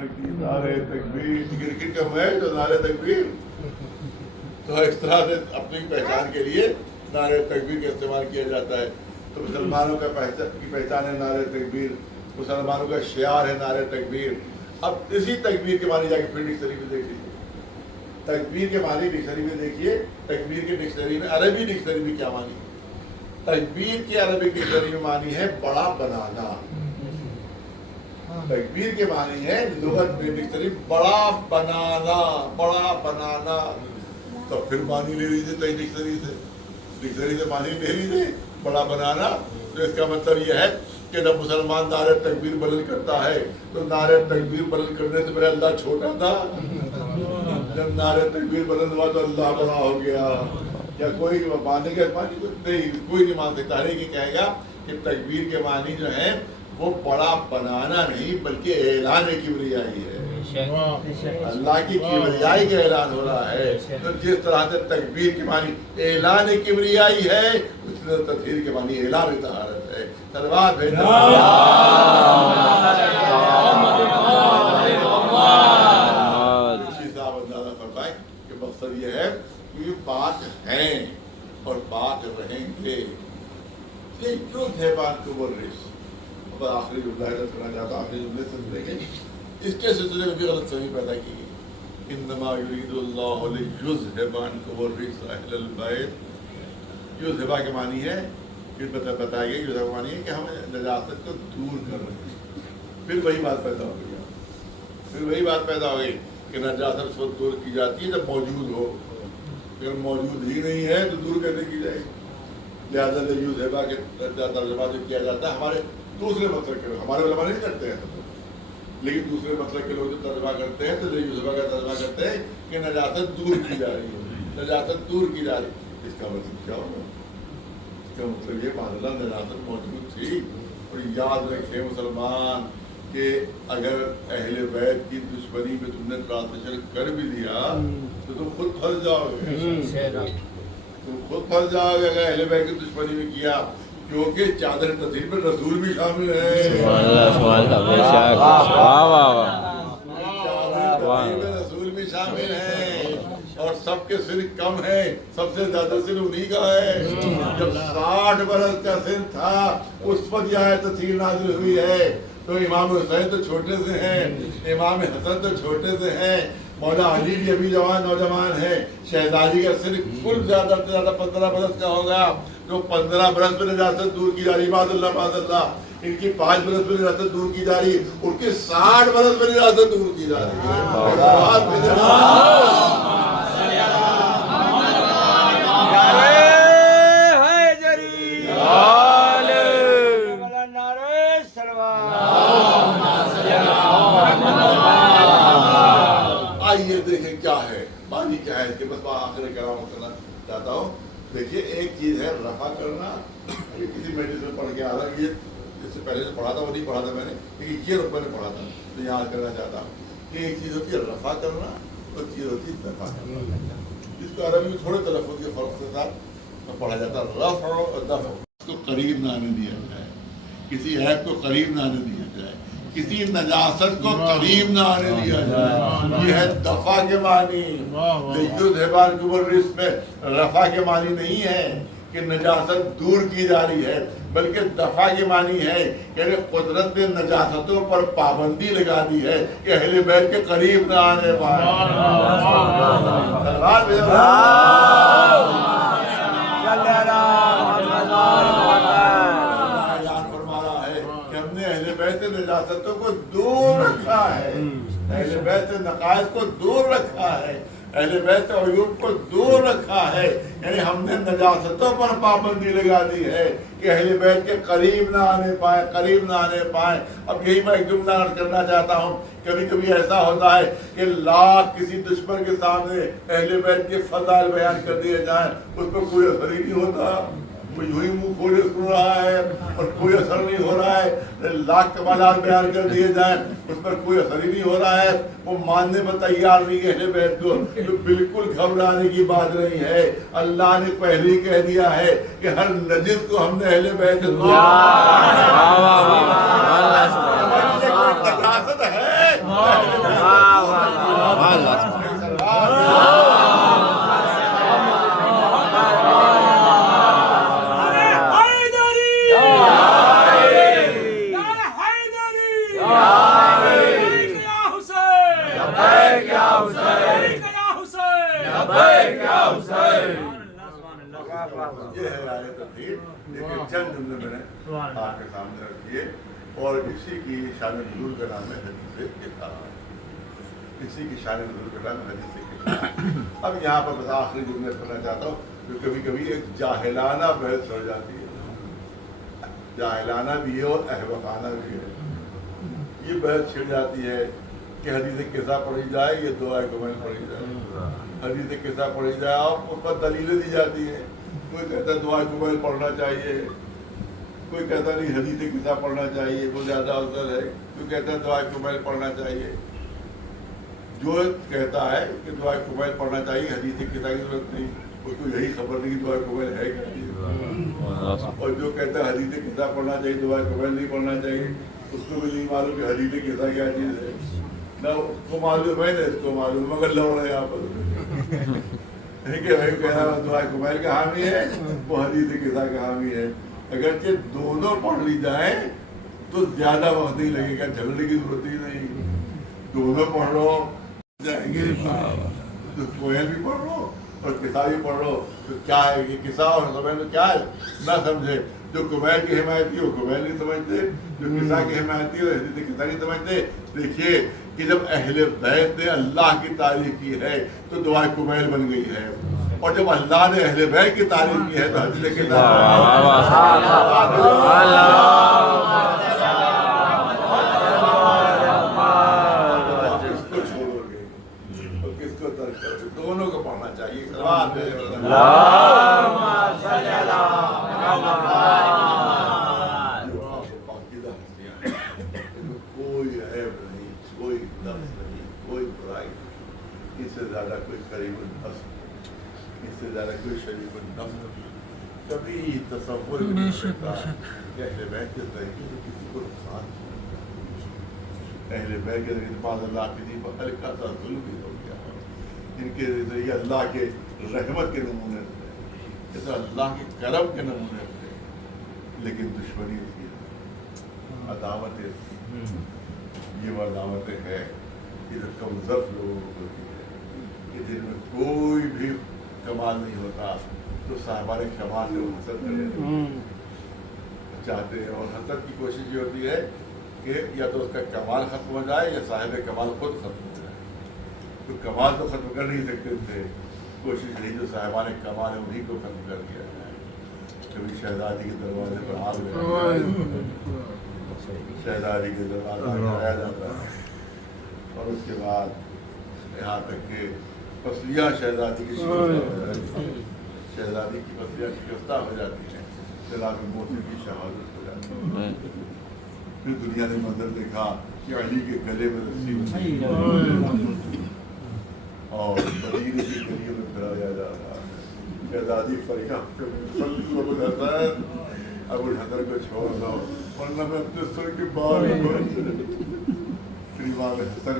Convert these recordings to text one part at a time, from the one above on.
نعرے تکبیر، کرکٹ کا میچ اور نعرے تکبیر، تو اس طرح سے اپنی پہچان کے لیے نعرے تکبیر کا استعمال کیا جاتا ہے. تو مسلمانوں کی پہچان ہے نعرے تکبیر، مسلمانوں کا شعار ہے نعرے تکبیر. اب اسی تکبیر کے معنی جا کے پھر ڈکشنری میں دیکھ لیجیے. تکبیر کے معنی ڈکشنری میں دیکھیے. تکبیر کے ڈکشنری میں، عربی ڈکشنری میں کیا معنی ہے؟ تکبیر کی عربی ڈکشنری میں معنی ہے بڑا بنانا. تکبیر کے معنی ہے لغت میں ڈکشنری بڑا بنانا، بڑا بنانا. تو پھر معنی لے لیجیے تو ڈکشنری سے معنی لے لیجیے بڑا بنانا. تو اس کا مطلب یہ ہے کہ جب مسلمان نعرہ تکبیر بلند کرتا ہے تو نعرہ تکبیر بلند کرنے سے پہلے اللہ چھوٹا تھا. جب نعرہ تکبیر بلند ہوا تو اللہ بڑا ہو گیا. کیا کوئی ماننے کا معنی نہیں، کوئی نہیں مان سکتا. ہر ایک کہے گا کہ تکبیر کے معنی جو ہے وہ بڑا بنانا نہیں بلکہ اعلان کبریائی ہے. اللہ کی کبریائی کا اعلان ہو رہا ہے. تو جس طرح سے تکبیر کے معنی اعلان کبریائی ہے، اس طرح تطہیر کے معنی اعلان طہارت ہے. صلوات بھیجو. اسی صاحب اندازہ فرمائیں کہ مقصد یہ ہے کہ پاک ہیں اور پاک رہیں گے. یہ کیوں تھے پاک کو بول رہی؟ آخری جملہ کرنا چاہتا ہوں، آخری جملے سمجھ لیں. اس کے سلسلے میں بھی غلط فہمی پیدا کی گئی. انما یرید اللہ لیذھب عنکم الرجس اہل البیت. یذھب کے معنی ہے کہ بتایا گیا، یذھب کا معنی ہے کہ ہم نجاست کو دور کر رہے ہیں. پھر وہی بات پیدا ہو گئی کہ نجاست اس وقت دور کی جاتی ہے جب موجود ہو. اگر موجود ہی نہیں ہے تو دور کیسے کی جائے؟ لہٰذا یذھب کے ترجمہ جو کیا جاتا ہے ہمارے دوسرے مسلک کے لوگ، ہمارے علماء نہیں کرتے ہیں، لیکن دوسرے مسلک کے لوگ جو ترجمہ کرتے ہیں تو یذھب کا ترجمہ کرتے ہیں کہ نجاست دور کی جا رہی ہے، نجاست دور کی جا رہی ہے. اس کا مطلب کیا ہوگا؟ اس کا مطلب یہ معاملہ نجاست موجود تھی. اور یاد رکھیں مسلمان کہ اگر اہل بیت کی دشمنی میں تم نے ٹرانسلیشن کر بھی لیا تو تم خود پھنس جاؤ گے. اگر اہل بیت کی دشمنی میں کیا، کیونکہ چادر تطہیر میں رسول بھی شامل ہے. رسول بھی شامل ہے اور سب کے سن کم ہے. سب سے زیادہ سن انہی کا ہے. جب 60 برس کا سن تھا اس وقت یہ آیت تطہیر نازل ہوئی ہے. تو امام حسین تو چھوٹے سے ہیں، امام حسن تو چھوٹے سے ہیں، مولا علی بھی ابھی نوجوان ہے. شہزادی کا سن کل زیادہ سے زیادہ 15 برس کا ہوگا. جو 15 برس میں نجاست دور کی جا رہی، معاذ اللہ. ان کی 5 برس میں نجاست دور کی جا رہی، ان کی 60 برس میں نجاست دور کی جا رہی آئیے دیکھیں کیا ہے معنی کیا ہے اس کے. بس آخر کلام کرنا چاہتا ہوں. دیکھیے ایک چیز ہے رفع کرنا. کسی میڈیسن میں پڑھ کے آ رہا ہے، یہ اس سے پہلے سے پڑھا تھا، وہ نہیں پڑھا تھا میں نے، لیکن یہ میں نے پڑھا تھا تو یاد کرنا چاہتا ہوں کہ ایک چیز ہوتی ہے رفع کرنا اور چیز ہوتی ہے دفع کرنا. جس کو عربی میں تھوڑے تلفظ کے فرق کے ساتھ پڑھا جاتا ہے رفع اور دفع. اس کو قریب نہ آنے دیا جائے، کسی عیب کو قریب نہ آنے دیا جائے، کسی نجاست کو قریب نہ آنے دیا جائے. یہ ہے دفع کے معنی. یذھب عنکم الرجس میں رفع کے معنی نہیں ہے کہ نجاست دور کی جا رہی ہے، بلکہ دفع کے معنی ہے کہ قدرت نے نجاستوں پر پابندی لگا دی ہے کہ اہل بیت کے قریب نہ آنے پائے. نجاستوں کو دور رکھا ہے، اہل بیت نقائص کو دور رکھا ہے، اہل بیت عیوب کو دور رکھا ہے. یعنی ہم نے نجاستوں پر پابندی لگا دی ہے کہ اہل بیت کے قریب نہ آنے پائے. اب یہی میں ایک جملہ عرض کرنا چاہتا ہوں. کبھی کبھی ایسا ہوتا ہے کہ لاکھ کسی دشمن کے سامنے اہل بیت کے فضائل بیان کر دیے جائیں، اس پر کوئی اثر ہی نہیں ہوتا. وہ یوں ہی منہ کھولے سن رہا ہے اور کوئی اثر نہیں ہو رہا ہے. لاکھ کمالات بیان کر دیے جائیں، اس پر کوئی اثر ہی نہیں ہو رہا ہے. وہ ماننے پر تیار نہیں ہے اہل بیت کو. جو بالکل گھبرانے کی بات نہیں ہے. اللہ نے پہلے ہی کہہ دیا ہے کہ ہر نجس کو ہم نے اہل بیت ہے آنکھ کے سامنے رکھیے، اور اسی کی شان نزول کا نام ہے حدیث کتاب، اسی کی شان نزول کا نام ہے حدیث کتاب۔ اب یہاں پر بس آخری جملے پڑھنا چاہتا ہوں، کہ کبھی کبھی ایک جاہلانہ بحث ہو جاتی ہے، جاہلانہ بھی ہے اور احمقانہ بھی ہے۔ یہ بحث چھڑ جاتی ہے کہ حدیث قصہ پڑھی جائے یا دعائے کمل پڑھی جائے، حدیث قصہ پڑھی جائے اور اس پر دلیلیں دی جاتی ہیں۔ کوئی کہتا ہے دعائے کمل پڑھنا چاہیے، کوئی کہتا نہیں حدیث قصہ پڑھنا چاہیے، وہ زیادہ افضل ہے، کوئی کہتا ہے دعائے کمل پڑھنا چاہیے۔ جو کہتا ہے کہ دعائے کمل پڑھنا چاہیے، حدیث قصہ کی ضرورت نہیں، اس کو یہی خبر نہیں کہ دعائے کمل ہے کیا، اور جو کہتا ہے حدیث قصہ پڑھنا چاہیے دعائے کمل نہیں پڑھنا چاہیے، اس کو بھی نہیں معلوم کہ حدیث قصہ کیا چیز ہے، نہ اس کو معلوم ہے نہ اس کو معلوم، مگر لڑ رہے ہیں یہاں پر کہ بھائی کہہ رہا ہے دعائے کمل کا حامی ہے، وہ حدیث قصہ کا حامی ہے۔ اگرچہ دونوں پڑھ لی جائیں تو زیادہ وقت نہیں لگے گا، جھگڑنے کی ضرورت ہی نہیں، دونوں پڑھ لو جائیں گے، کوئل بھی پڑھ لو اور قصہ بھی پڑھ لو، تو کیا ہے کہ قصہ اور کمل میں کیا ہے نہ سمجھے، جو کمل کی حمایتی ہے وہ کمل نہیں سمجھتے، جو قصہ کی حمایتی ہے وہ حدیث قصہ نہیں سمجھتے۔ دیکھیے کہ جب اہل بیت نے اللہ کی تعریف کی ہے تو دعائے کمل بن گئی ہے، اور جب اللہ نے اہل بیت کی تعریف کی ہے تو حدیث قصہ دونوں کو پڑھنا چاہیے۔ کوئی عیب نہیں، کوئی نقص نہیں، کوئی برائی نہیں، اس سے زیادہ کوئی قریب النفس، اس سے زیادہ کوئی شریف النفس کبھی تصور نہیں کرتا کہ اہل بیت کے طریقے سے کسی کو نقصان نہیں، اہل بیت کے ذریعے بعض اللہ کے دین پر ہلکا سا ظلم بھی ہو گیا، ان کے ذریعے اللہ کے رحمت کے نمونے تھے، اس اللہ کے کرم کے نمونے تھے، لیکن دشمنی تھی، عداوتیں، یہ وہ عداوتیں ہیں کہ جو کمزور لوگوں کو ہوتی ہے، کہ جن میں کوئی بھی کمال نہیں ہوتا تو صاحبان کمال سے وہ حسد کرنے چاہتے ہیں، اور حسد کی کوشش یہ ہوتی ہے کہ یا تو اس کا کمال ختم ہو جائے یا صاحب کمال خود ختم ہو جائے، تو کمال تو ختم کر نہیں سکتے تھے، کوشش نہیں جو صاحبان کمال ہیں انہیں کو ختم کر دیا جائے۔ کبھی شہزادی کے دروازے پر آگ لگایا، شہزادی کے دروازے پر آیا جاتا ہے، اور اس کے بعد یہاں تک کہ پسلیاں شہزادی کی شہزادی کی پسلیاں شکستہ ہو جاتی ہیں، جناب موتی کی شہادت ہو جاتی ہے۔ پھر دنیا نے منظر دیکھا کہ علی کے گلے میں رسی اور مدینے کی گلیوں میں پھرایا جا رہا ہے، شہزادی فریاد ابو الحسن کو چھوڑ دو ورنہ میں اپنے سر کے بال امام حسن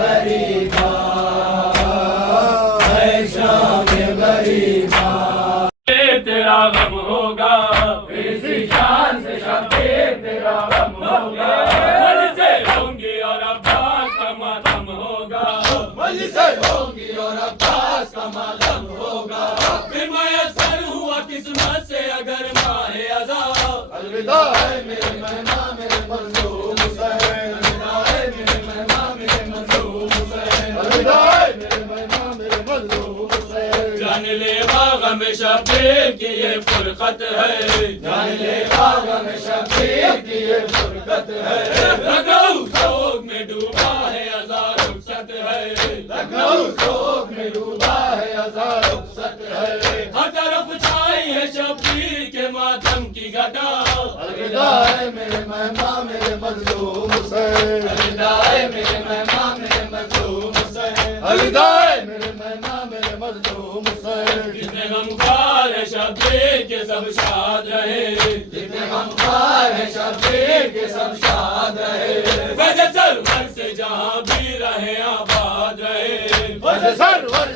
غریبا اگر ماہ عذاب الوداع ہے میرے مہمان میرے مظلوم حسین، الوداع ہے میرے مہمان میرے مظلوم حسین، الوداع ہے میرے مہمان میرے مظلوم حسین، جان لے غم شبیر کی یہ فرقت ہے، جان لے غم شبیر کی یہ فرقت ہے، لکھنؤ سوگ میں ڈوبا ہے ہزار رخصت ہے، لکھنؤ سوگ میں ڈوبا ہے ہزار رخصت ہے، ہر طرف چھائی ہے شبیر کے ماتم کی گھٹا، الوداع ہے میرے مہمان میرے مظلوم حسین، الوداع ہے میرے مہمان میرے مظلوم حسین، الوداع ہے میرے مہمان میرے مظلوم حسین، کتنے غمخوار ہے شبیر کے سب شاد رہے، جتنے غمخوار ہیں شبیر کے سب شاد رہے، ویسے سرور سے جہاں بھی رہے آباد رہے، وجہ سرور